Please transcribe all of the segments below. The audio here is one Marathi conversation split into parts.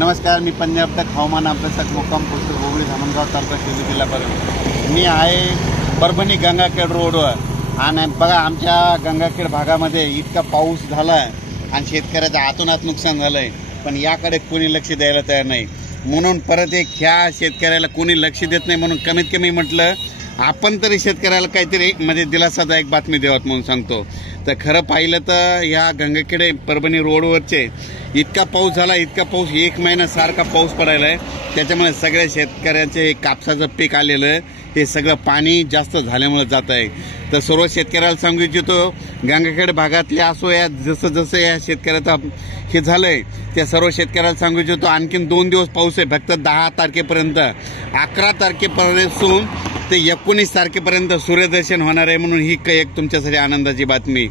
नमस्कार, मी पंजाब तक हवामान अभ्यासक मुक्काम पोस्ट गोगळी धामणगाव तालुका शिरूर जिल्हा परभणी। मी आहे परभणी गंगाखेड रोडवर आणि बघा आमच्या गंगाखेड भागामध्ये इतका पाऊस झाला आणि शेतकऱ्याचं आतोनात नुकसान झालंय, पण याकडे कोणी लक्ष द्यायला तयार नाही। म्हणून परत एक ह्या शेतकऱ्याला कोणी लक्ष देत नाही, म्हणून कमीत कमी म्हटलं आपण तरी शेतकऱ्याला काहीतरी म्हणजे दिलासादायक बातमी द्यावत म्हणून सांगतो। तर खरं पाहिलं तर ह्या गंगाखेड परभणी रोडवरचे इतका पाऊस झाला, इतका पाऊस 1 महिना सारखा पाऊस पडायला आहे, त्याच्यामुळे सगळ्या शेतकऱ्यांचे कापसाचं पीक आलेलं ते सगळं पाणी जास्त झाल्यामुळे जात आहे। तर सर्व शेतकऱ्याला सांगू इच्छितो, गंगाखेड भागातले असो या जसं जसं या शेतकऱ्याचं हे झालंय त्या सर्व शेतकऱ्याला सांगू इच्छितो, आणखीन 2 दिवस पाऊस आहे, फक्त 10 तारखेपर्यंत 11 तारखेपासून ते 19 तारखेपर्यंत सूर्यदर्शन होणार आहे, म्हणून ही एक तुमच्यासाठी आनंदाची बातमी।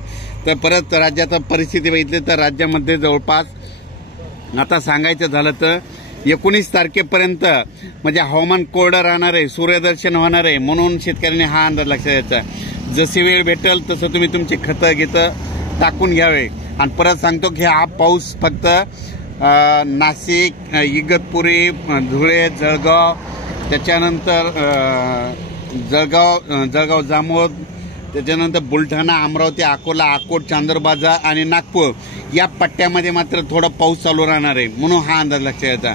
तर परत राज्याचा परिस्थिती बघितली तर राज्यामध्ये जवळपास आता सांगायचं झालं तर 19 तारखेपर्यंत म्हणजे हवामान कोरडं राहणार आहे, सूर्यदर्शन होणार आहे, म्हणून शेतकऱ्यांनी हा अंदाज लक्षात द्यायचा। जशी वेळ भेटेल तसं तुम्ही तुमची खतं घेतं टाकून घ्यावे। आणि परत सांगतो की हा पाऊस फक्त नाशिक, इगतपुरी, धुळे, जळगाव, त्याच्यानंतर जळगाव जामोद, त्याच्यानंतर बुलढाणा, अमरावती, अकोला, अकोट, चांदूरबाजार आणि नागपूर या पट्ट्यामध्ये मात्र थोडा पाऊस चालू राहणार आहे, म्हणून हा अंदाज लक्षात घ्यायचा।